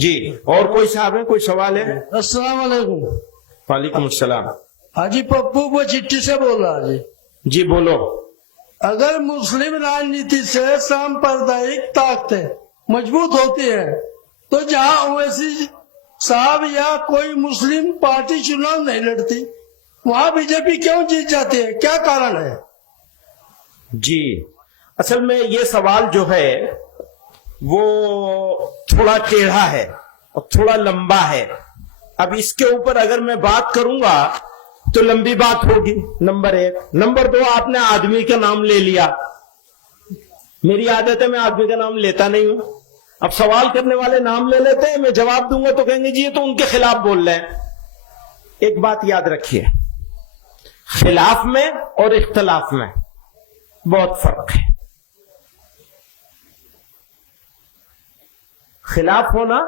جی اور کوئی صاحب ہے, کوئی سوال ہے؟ السلام علیکم. وعلیکم السلام. حاجی پپو وہ چٹھی سے بول رہا جی. جی بولو. اگر مسلم راجنیتی سے سامپردائک طاقتیں مضبوط ہوتی ہے تو جہاں اویسی صاحب یا کوئی مسلم پارٹی چناؤ نہیں لڑتی وہاں بی جے پی کیوں جیت جاتی ہے, کیا کارن ہے؟ جی اصل میں یہ سوال جو ہے وہ تھوڑا ٹیڑھا ہے اور تھوڑا لمبا ہے. اب اس کے اوپر اگر میں بات کروں گا تو لمبی بات ہوگی, نمبر 1. نمبر 2, آپ نے آدمی کا نام لے لیا. میری عادت ہے میں آدمی کا نام لیتا نہیں ہوں. اب سوال کرنے والے نام لے لیتے ہیں, میں جواب دوں گا تو کہیں گے جی یہ تو ان کے خلاف بول رہے ہیں. ایک بات یاد رکھیے, خلاف میں اور اختلاف میں بہت فرق ہے. خلاف ہونا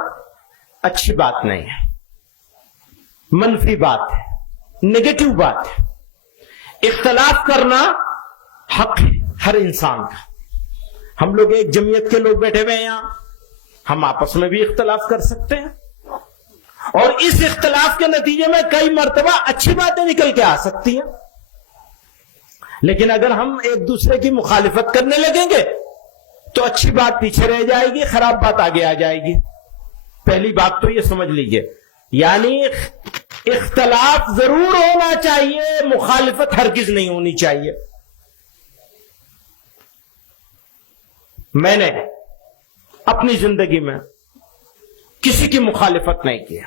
اچھی بات نہیں ہے, منفی بات ہے, نگیٹو بات ہے. اختلاف کرنا حق ہے ہر انسان کا. ہم لوگ ایک جمعیت کے لوگ بیٹھے ہوئے ہیں یہاں, ہم آپس میں بھی اختلاف کر سکتے ہیں اور اس اختلاف کے نتیجے میں کئی مرتبہ اچھی باتیں نکل کے آ سکتی ہیں. لیکن اگر ہم ایک دوسرے کی مخالفت کرنے لگیں گے تو اچھی بات پیچھے رہ جائے گی, خراب بات آگے آ جائے گی. پہلی بات تو یہ سمجھ لیجئے, یعنی اختلاف ضرور ہونا چاہیے, مخالفت ہرگز نہیں ہونی چاہیے. میں نے اپنی زندگی میں کسی کی مخالفت نہیں کی,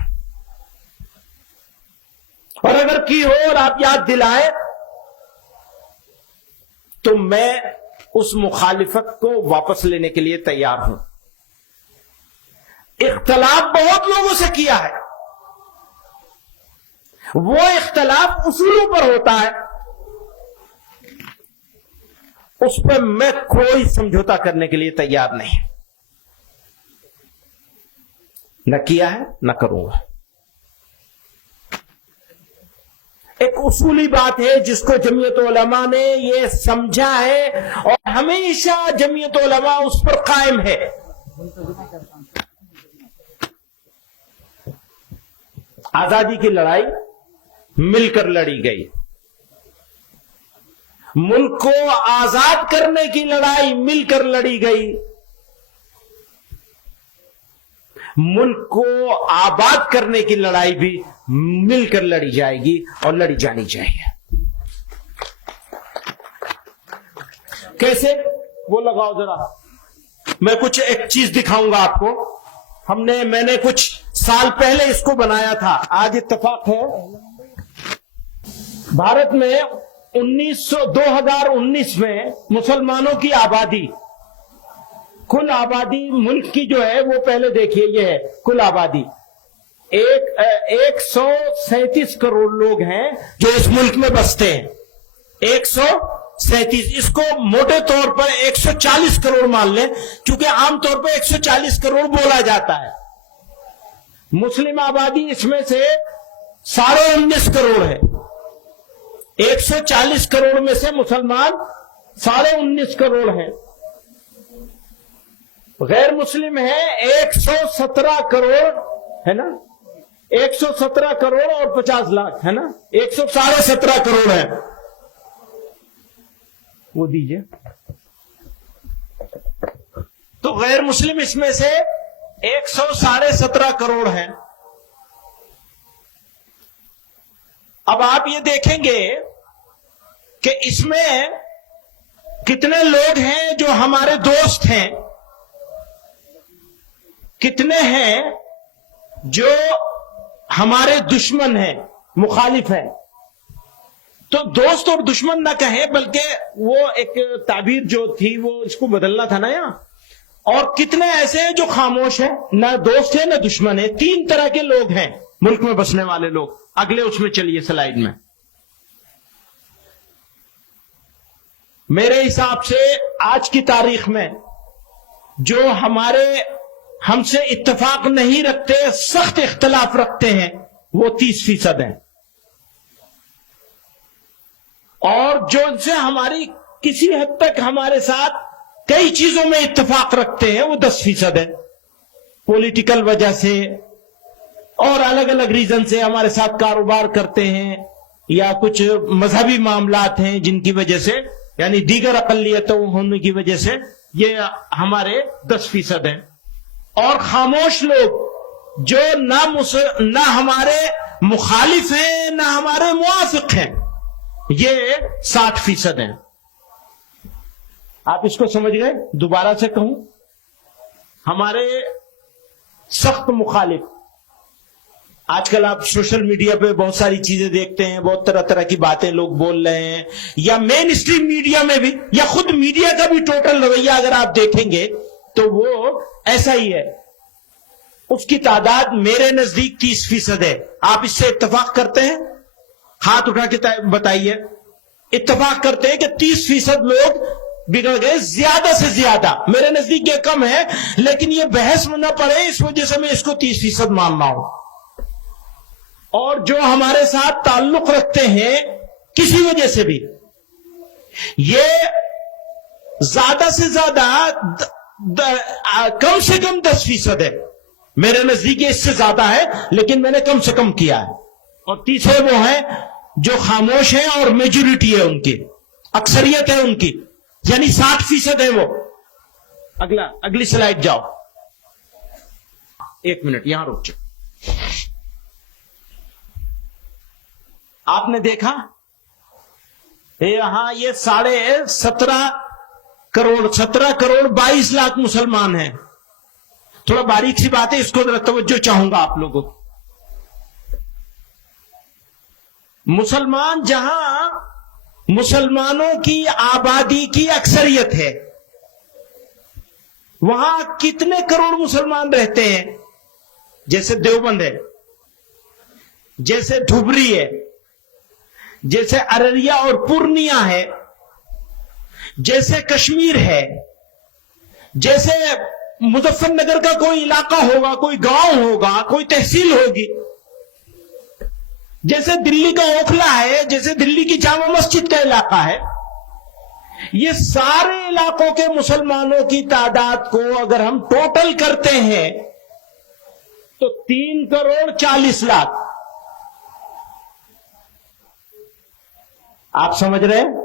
اور اگر کی ہو اور آپ یاد دلائیں تو میں اس مخالفت کو واپس لینے کے لیے تیار ہوں. اختلاف بہت لوگوں سے کیا ہے, وہ اختلاف اصولوں پر ہوتا ہے, اس پہ میں کوئی سمجھوتا کرنے کے لیے تیار نہیں. نہ کیا ہے نہ کروں گا. ایک اصولی بات ہے جس کو جمعیت علماء نے یہ سمجھا ہے اور ہمیشہ جمعیت علماء اس پر قائم ہے. آزادی کی لڑائی مل کر لڑی گئی, ملک کو آزاد کرنے کی لڑائی مل کر لڑی گئی, ملک کو آباد کرنے کی لڑائی بھی مل کر لڑی جائے گی اور لڑی جانی چاہیے. کیسے وہ لگاؤ ذرا, میں کچھ ایک چیز دکھاؤں گا آپ کو. میں نے کچھ سال پہلے اس کو بنایا تھا, آج اتفاق ہے بھارت میں 2019 میں مسلمانوں کی آبادی, کل آبادی ملک کی جو ہے وہ پہلے دیکھیے, یہ ہے کل آبادی 137 کروڑ لوگ ہیں جو اس ملک میں بستے ہیں. 137, اس کو موٹے طور پر 140 کروڑ مان لیں کیونکہ عام طور پر 140 کروڑ بولا جاتا ہے. مسلم آبادی اس میں سے 19.5 کروڑ ہے. 140 کروڑ میں سے مسلمان 19.5 کروڑ ہیں. غیر مسلم ہے 117 کروڑ ہے نا, 117 کروڑ اور 50 لاکھ ہے نا, 117.5 کروڑ ہے. وہ دیجئے. تو غیر مسلم اس میں سے 117.5 کروڑ ہیں. اب آپ یہ دیکھیں گے کہ اس میں کتنے لوگ ہیں جو ہمارے دوست ہیں, کتنے ہیں جو ہمارے دشمن ہیں, مخالف ہیں. تو دوست اور دشمن نہ کہیں بلکہ وہ ایک تعبیر جو تھی وہ اس کو بدلنا تھا نا یہاں. اور کتنے ایسے ہیں جو خاموش ہیں, نہ دوست ہیں نہ دشمن ہیں. 3 طرح کے لوگ ہیں ملک میں بسنے والے لوگ. اگلے اس میں چلیے سلائیڈ میں. میرے حساب سے آج کی تاریخ میں جو ہم سے اتفاق نہیں رکھتے, سخت اختلاف رکھتے ہیں, وہ 30% ہیں. اور جو ان سے ہماری کسی حد تک ہمارے ساتھ کئی چیزوں میں اتفاق رکھتے ہیں وہ 10% ہیں. पॉलिटिकल वजह से और अलग अलग रीजन से हमारे साथ कारोबार करते हैं, या कुछ मजहबी मामलात हैं जिनकी वजह से, यानी दीगर अकलियतों होने की वजह से ये हमारे 10% हैं। और खामोश लोग जो ना हमारे मुखालिफ हैं ना हमारे मुआफिक हैं, ये 60% हैं। आप इसको समझ गए? दोबारा से कहूं, हमारे सख्त मुखालिफ, आजकल आप सोशल मीडिया पे बहुत सारी चीजें देखते हैं, बहुत तरह तरह की बातें लोग बोल रहे हैं, या मेन स्ट्रीम मीडिया में भी, या खुद मीडिया का भी टोटल रवैया अगर आप देखेंगे तो वो ऐसा ही है। उसकी तादाद मेरे नजदीक 30% है। आप इससे इत्तेफाक करते हैं? हाथ उठा के बताइए। इत्तेफाक करते हैं कि 30% लोग बिगड़ गए, ज्यादा से ज्यादा। मेरे नजदीक ये कम है, लेकिन ये बहस में न पड़े इस वजह से मैं इसको 30% मान रहा हूं। और जो हमारे साथ ताल्लुक रखते हैं किसी वजह से भी, ये ज्यादा से ज्यादा कम से कम 10% है। मेरे नजदीक इससे ज्यादा है, लेकिन मैंने कम से कम किया है। और तीसरे वो हैं जो खामोश हैं और मेजोरिटी है उनकी, अक्सरियत है उनकी, यानी 60% है वो। अगली स्लाइड जाओ। 1 मिनट यहां रुक जाओ। आपने देखा यहां ये 17.5 करोड़ 17 करोड़ 22 लाख मुसलमान हैं। थोड़ा बारीक सी बात है, इसको जरा तवज्जो चाहूंगा आप लोगों को। मुसलमान जहां मुसलमानों की आबादी की अक्सरियत है, वहां कितने करोड़ मुसलमान रहते हैं? जैसे देवबंद है, जैसे धुबरी है, जैसे अररिया और पूर्णिया है, जैसे कश्मीर है, जैसे मुजफ्फरनगर का कोई इलाका होगा, कोई गांव होगा, कोई तहसील होगी, जैसे दिल्ली का ओखला है, जैसे दिल्ली की जामा मस्जिद का इलाका है। ये सारे इलाकों के मुसलमानों की तादाद को अगर हम टोटल करते हैं तो 3 करोड़ 40 लाख। आप समझ रहे हैं?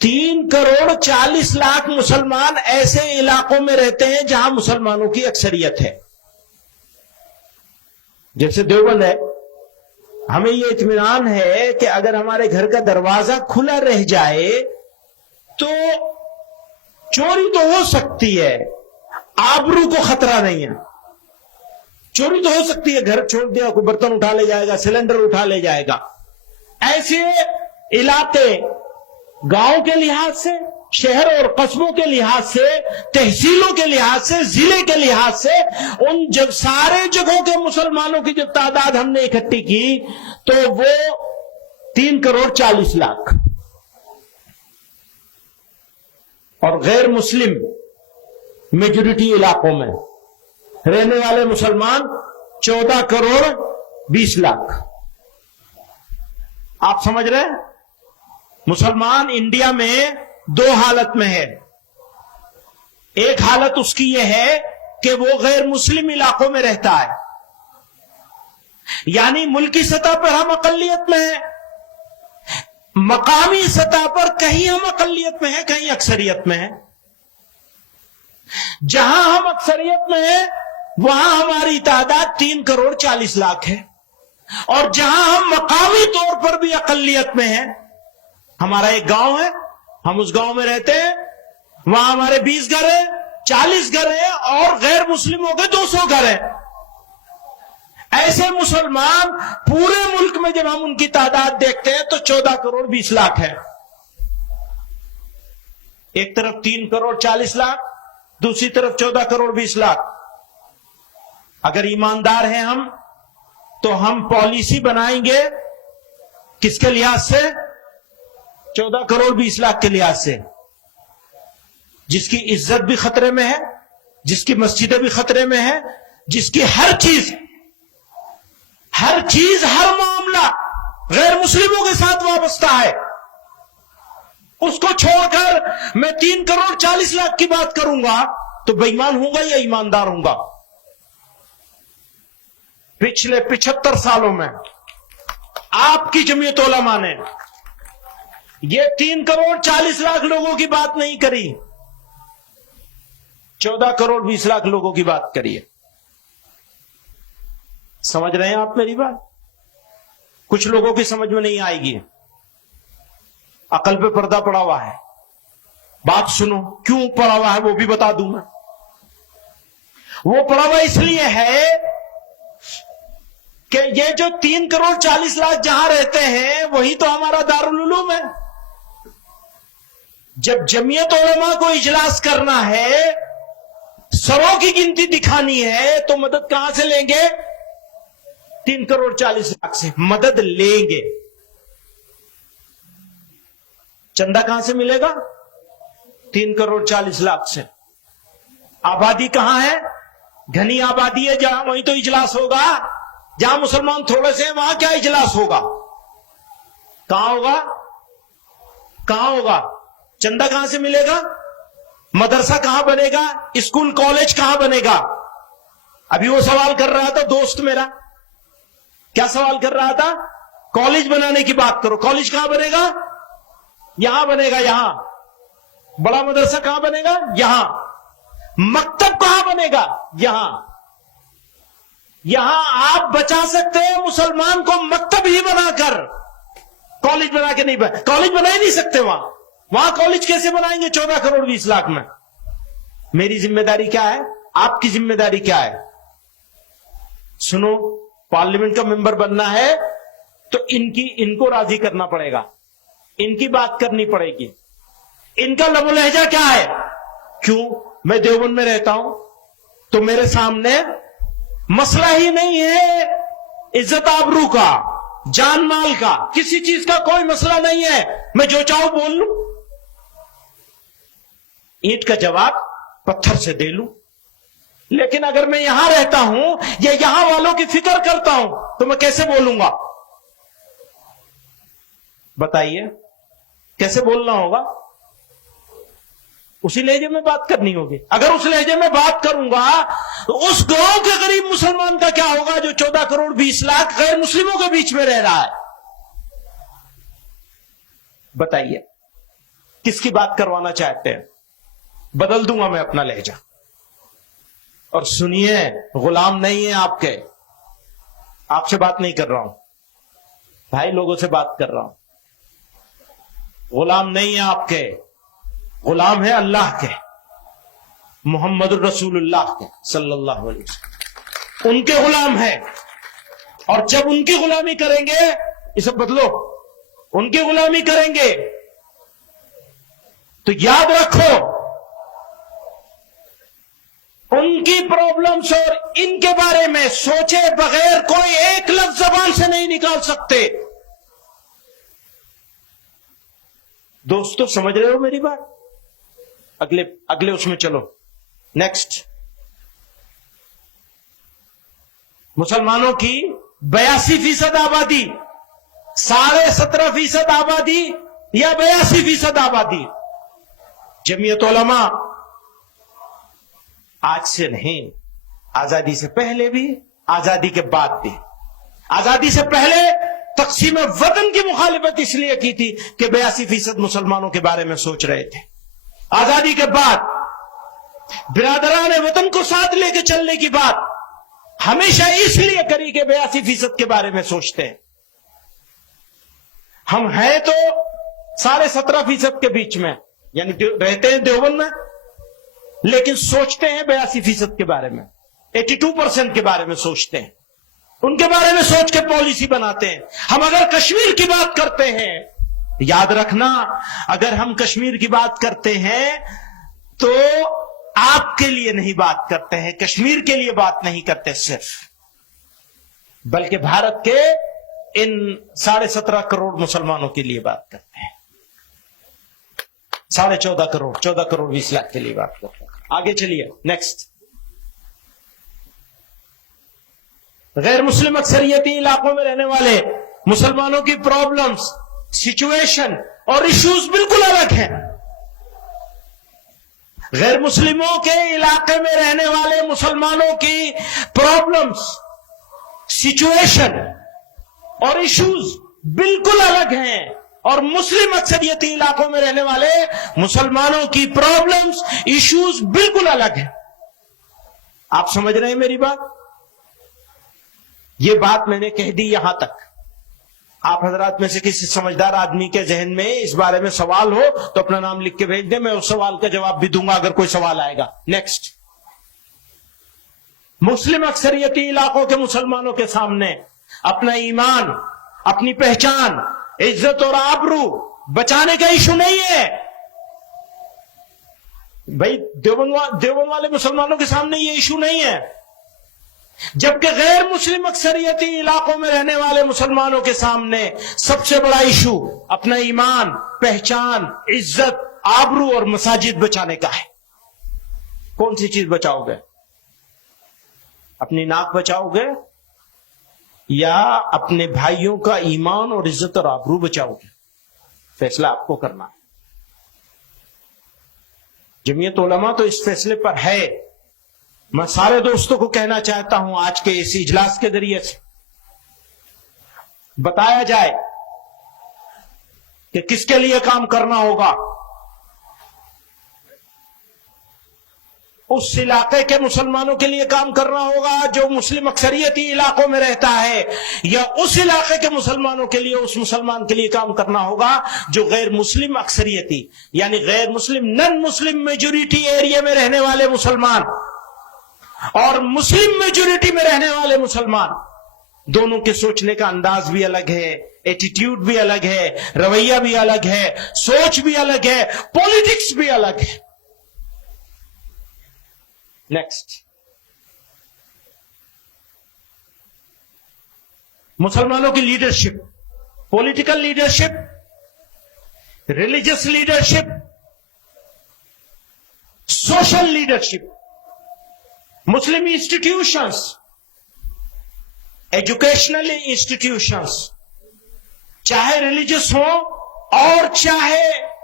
3 करोड़ 40 लाख मुसलमान ऐसे इलाकों में रहते हैं जहां मुसलमानों की अक्सरियत है। जैसे देवबंद है, हमें यह इत्मीनान है कि अगर हमारे घर का दरवाजा खुला रह जाए तो चोरी तो हो सकती है, आबरू को खतरा नहीं है। चोरी तो हो सकती है, घर छोड़ दिया, कोई बर्तन उठा ले जाएगा, सिलेंडर उठा ले जाएगा। ऐसे इलाके गांव के लिहाज से, शहर और कस्बों के लिहाज से, तहसीलों के लिहाज से, जिले के लिहाज से, उन सारे जगहों के मुसलमानों की जब तादाद हमने इकट्ठी की तो वो 3 करोड़ 40 लाख। और गैर मुस्लिम मेजोरिटी इलाकों में रहने वाले मुसलमान 14 करोड़ 20 लाख। आप समझ रहे हैं? मुसलमान इंडिया में 2 हालत में है। एक हालत उसकी यह है कि वो गैर मुस्लिम इलाकों में रहता है, यानी मुल्की सतह पर हम अकलियत में हैं, मकामी सतह पर कहीं हम अकलियत में हैं, कहीं अक्सरियत में हैं। जहां हम अक्सरियत में हैं वहां हमारी तादाद 3 करोड़ 40 लाख है। और जहां हम मकामी तौर पर भी अकलियत में हैं, हमारा एक गांव है, हम उस गांव में रहते हैं, वहां हमारे 20 घर हैं, 40 घर हैं, और गैर मुस्लिमों के 200 घर हैं। ऐसे मुसलमान पूरे मुल्क में जब हम उनकी तादाद देखते हैं तो 14 करोड़ 20 लाख है। एक तरफ 3 करोड़ 40 लाख, दूसरी तरफ 14 करोड़ 20 लाख। अगर ईमानदार हैं हम तो हम पॉलिसी बनाएंगे किसके लिहाज से? 14 करोड़ 20 लाख के लिहाज से, जिसकी इज्जत भी खतरे में है, जिसकी मस्जिदें भी खतरे में है, जिसकी हर चीज हर मामला गैर मुस्लिमों के साथ वाबस्ता है। उसको छोड़कर मैं 3 करोड़ 40 लाख की बात करूंगा तो बेईमान होगा या ईमानदार होगा? पिछले 75 सालों में आपकी जमीयत उलमा ने ये 3 करोड़ 40 लाख लोगों की बात नहीं करी, 14 करोड़ 20 लाख लोगों की बात करी है। समझ रहे हैं आप मेरी बात? कुछ लोगों की समझ में नहीं आएगी, अकल पे पर्दा पड़ा हुआ है। बात सुनो, क्यों पड़ा हुआ है वो भी बता दूं मैं। वो पड़ा हुआ इसलिए है कि ये जो 3 करोड़ 40 लाख जहां रहते हैं वही तो हमारा दारुल उलूम है। जब जमीयत उलमा को इजलास करना है, सरों की गिनती दिखानी है, तो मदद कहां से लेंगे? 3 करोड़ 40 लाख से मदद लेंगे। चंदा कहां से मिलेगा? 3 करोड़ 40 लाख से। आबादी कहां है? घनी आबादी है, जहां वहीं तो इजलास होगा। जहां मुसलमान थोड़े से हैं वहां क्या इजलास होगा? कहां होगा? कहां होगा? चंदा कहां से मिलेगा? मदरसा कहां बनेगा? स्कूल कॉलेज कहां बनेगा? अभी वो सवाल कर रहा था दोस्त मेरा, क्या सवाल कर रहा था? कॉलेज बनाने की बात करो। कॉलेज कहां बनेगा? यहां बनेगा, यहां। बड़ा मदरसा कहां बनेगा? यहां। मकतब कहां बनेगा? यहां। यहां आप बचा सकते हैं मुसलमान को मकतब ही बनाकर, कॉलेज बना के नहीं कॉलेज बना ही नहीं सकते। वहां कॉलेज कैसे बनाएंगे 14 करोड़ 20 लाख में? मेरी जिम्मेदारी क्या है? आपकी जिम्मेदारी क्या है? सुनो, पार्लियामेंट का मेंबर बनना है तो इनको राजी करना पड़ेगा, इनकी बात करनी पड़ेगी। इनका लबो लहजा क्या है? क्यों? मैं देवबंद में रहता हूं तो मेरे सामने मसला ही नहीं है इज्जत आबरू का, जान माल का, किसी चीज का कोई मसला नहीं है। मैं जो चाहूं बोल लूं, ईंट का जवाब पत्थर से दे लूं। लेकिन अगर मैं यहां रहता हूं या यहां वालों की फिक्र करता हूं तो मैं कैसे बोलूंगा? बताइए, कैसे बोलना होगा? उसी लहजे में बात करनी होगी। अगर उस लहजे में बात करूंगा तो उस गांव के गरीब मुसलमान का क्या होगा जो 14 करोड़ 20 लाख गैर मुस्लिमों के बीच में रह रहा है? बताइए, किसकी बात करवाना चाहते हैं? बदल दूंगा मैं अपना लहजा। और सुनिए, गुलाम नहीं है आपके, आपसे बात नहीं कर रहा हूं, भाई लोगों से बात कर रहा हूं। गुलाम नहीं है आपके, गुलाम है अल्लाह के, मोहम्मद रसूलुल्लाह के सल्लल्लाहु अलैहि वसल्लम। उनके गुलाम है। और जब उनकी गुलामी करेंगे, इसे बदलो, उनकी गुलामी करेंगे तो याद रखो, उनकी प्रॉब्लम्स और इनके बारे में सोचे बगैर कोई एक लफ्ज जबान से नहीं निकाल सकते। दोस्तों, समझ रहे हो मेरी बात? अगले उसमें चलो। नेक्स्ट, मुसलमानों की 82% आबादी, 17.5% आबादी या 82% आबादी। जमीयत उलमा आज से नहीं, आजादी से पहले भी, आजादी के बाद भी। आजादी से पहले तकसीम वतन की मुखालिफत इसलिए की थी कि 82% मुसलमानों के बारे में सोच रहे थे। आजादी के बाद बिरादरान वतन को साथ लेके चलने की बात हमेशा इसलिए करी कि 82% के बारे में सोचते हैं। हम हैं तो 17.5% के बीच में, यानी रहते हैं देवबंद में, लेकिन सोचते हैं 82% के बारे में, 82% के बारे में सोचते हैं। उनके बारे में सोच के पॉलिसी बनाते हैं। हम अगर कश्मीर की बात करते हैं, याद रखना, अगर हम कश्मीर की बात करते हैं तो आपके लिए नहीं बात करते हैं, कश्मीर के लिए बात नहीं करते सिर्फ, बल्कि भारत के इन 17.5 करोड़ मुसलमानों के लिए बात करते हैं। 14.5 करोड़, 14 करोड़ 20 लाख के लिए बात करते हैं। आगे चलिए, नेक्स्ट। गैर मुस्लिम अक्सरियती इलाकों में रहने वाले मुसलमानों की प्रॉब्लम्स, सिचुएशन और इश्यूज बिल्कुल अलग हैं। गैर मुस्लिमों के इलाके में रहने वाले मुसलमानों की प्रॉब्लम्स, सिचुएशन और इश्यूज बिल्कुल अलग हैं, और मुस्लिम अक्सरियती इलाकों में रहने वाले मुसलमानों की प्रॉब्लम्स, इश्यूज बिल्कुल अलग हैं। आप समझ रहे हैं मेरी बात? ये बात मैंने कह दी यहां तक। आप हजरात में से किसी समझदार आदमी के जहन में इस बारे में सवाल हो तो अपना नाम लिख के भेज दे, मैं उस सवाल का जवाब भी दूंगा अगर कोई सवाल आएगा। नेक्स्ट, मुस्लिम अक्सरियती इलाकों के मुसलमानों के सामने अपना ईमान, अपनी पहचान, इज्जत और आबरू बचाने का इशू नहीं है भाई। देवबंद वाले मुसलमानों के सामने ये इशू नहीं है, जबकि गैर मुस्लिम अक्सरियती इलाकों में रहने वाले मुसलमानों के सामने सबसे बड़ा इशू अपना ईमान, पहचान, इज्जत, आबरू और मसाजिद बचाने का है। कौन सी चीज बचाओगे? अपनी नाक बचाओगे या अपने भाइयों का ईमान और इज्जत और आबरू बचाओगे? फैसला आपको करना है। जमीयत उलमा तो इस फैसले पर है। मैं सारे दोस्तों को कहना चाहता हूं आज के इस इजलास के जरिए से बताया जाए कि किसके लिए काम करना होगा। उस इलाके के मुसलमानों के लिए काम करना होगा जो मुस्लिम अक्सरियती इलाकों में रहता है, या उस इलाके के मुसलमानों के लिए, उस मुसलमान के लिए काम करना होगा जो गैर मुस्लिम अक्सरियती यानी गैर मुस्लिम, नॉन मुस्लिम मेजोरिटी एरिया में रहने वाले मुसलमान और मुस्लिम मेजोरिटी में रहने वाले मुसलमान, दोनों के सोचने का अंदाज भी अलग है, एटीट्यूड भी अलग है, रवैया भी अलग है, सोच भी अलग है, पॉलिटिक्स भी अलग है। नेक्स्ट, मुसलमानों की leadership, political leadership, religious leadership, social leadership, Muslim institutions, educational institutions, चाहे रिलीजियस हो और चाहे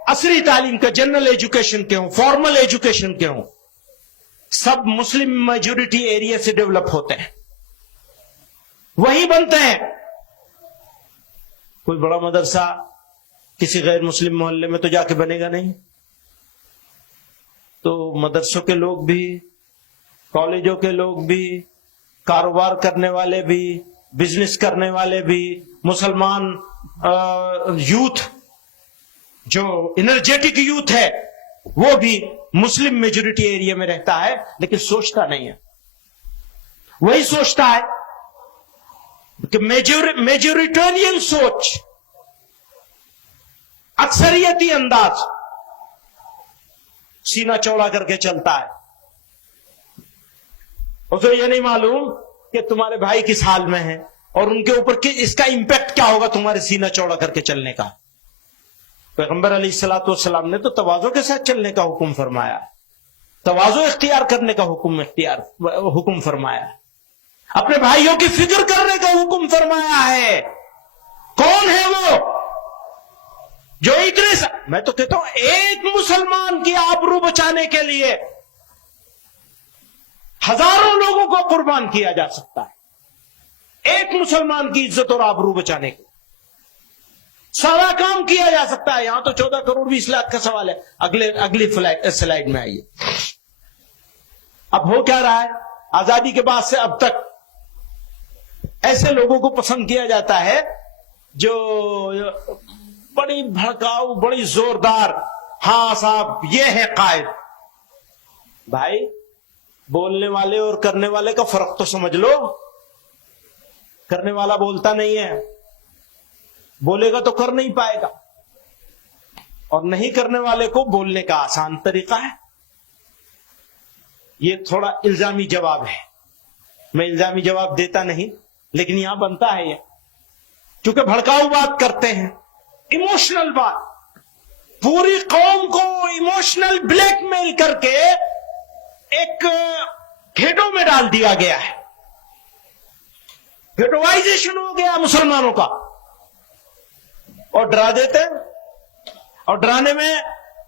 असरी तालीम का, जनरल एजुकेशन के हों, फॉर्मल एजुकेशन के हों, सब मुस्लिम मेजोरिटी एरिया से डेवलप होते हैं, वही बनते हैं। कोई बड़ा मदरसा किसी गैर मुस्लिम मोहल्ले में तो जाके बनेगा नहीं। तो मदरसों के लोग भी, कॉलेजों के लोग भी, कारोबार करने वाले भी, बिजनेस करने वाले भी, मुसलमान यूथ जो एनर्जेटिक यूथ है वो भी मुस्लिम मेजोरिटी एरिया में रहता है, लेकिन सोचता नहीं है। वही सोचता है कि मेजोरिटेरियन सोच, अक्सरियती अंदाज, सीना चौड़ा करके चलता है। उसे ये नहीं मालूम कि तुम्हारे भाई किस हाल में है और उनके ऊपर इसका इंपैक्ट क्या होगा तुम्हारे सीना चौड़ा करके चलने का। पैगंबर अलैहिस्सलातु वस्सलाम ने तो तवाज़ो के साथ चलने का हुक्म फरमाया, तवाज़ो इख्तियार करने का हुक्म फरमाया, अपने भाइयों की फिक्र करने का हुक्म फरमाया है। कौन है वो जो इतने, मैं तो कहता हूं एक मुसलमान की आबरू बचाने के लिए हजारों लोगों को कुर्बान किया जा सकता है। एक मुसलमान की इज्जत और आबरू बचाने के सारा काम किया जा सकता है। यहां तो 14 करोड़ 20 लाख का सवाल है। अगली स्लाइड में आइए। अब हो क्या रहा है, आजादी के बाद से अब तक ऐसे लोगों को पसंद किया जाता है जो बड़ी भड़काऊ, बड़ी जोरदार, हाँ साहब ये है कायद। भाई बोलने वाले और करने वाले का फर्क तो समझ लो। करने वाला बोलता नहीं है, बोलेगा तो कर नहीं पाएगा, और नहीं करने वाले को बोलने का आसान तरीका है। ये थोड़ा इल्जामी जवाब है, मैं इल्जामी जवाब देता नहीं, लेकिन यहां बनता है ये, क्योंकि भड़काऊ बात करते हैं, इमोशनल बात, पूरी कौम को इमोशनल ब्लैकमेल करके एक घेटों में डाल दिया गया है। घेटोवाइजेशन हो गया मुसलमानों का, और डरा देते हैं। और डराने में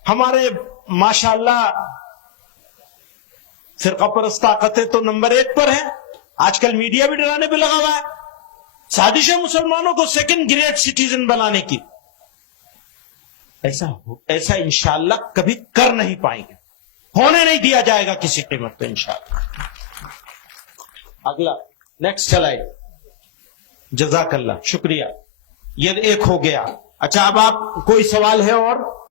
हमारे माशाअल्लाह फिरका परस्त ताकतें तो नंबर 1 पर है। آج کل میڈیا بھی ڈرانے پہ لگا ہوا ہے، سازش ہے مسلمانوں کو سیکنڈ گریڈ سٹیزن بنانے کی. ایسا انشاءاللہ کبھی کر نہیں پائیں گے، ہونے نہیں دیا جائے گا کسی قیمت پہ انشاءاللہ. اگلا نیکسٹ سلائیڈ. جزاک اللہ، شکریہ. یہ ایک ہو گیا. اچھا اب آپ کوئی سوال ہے اور؟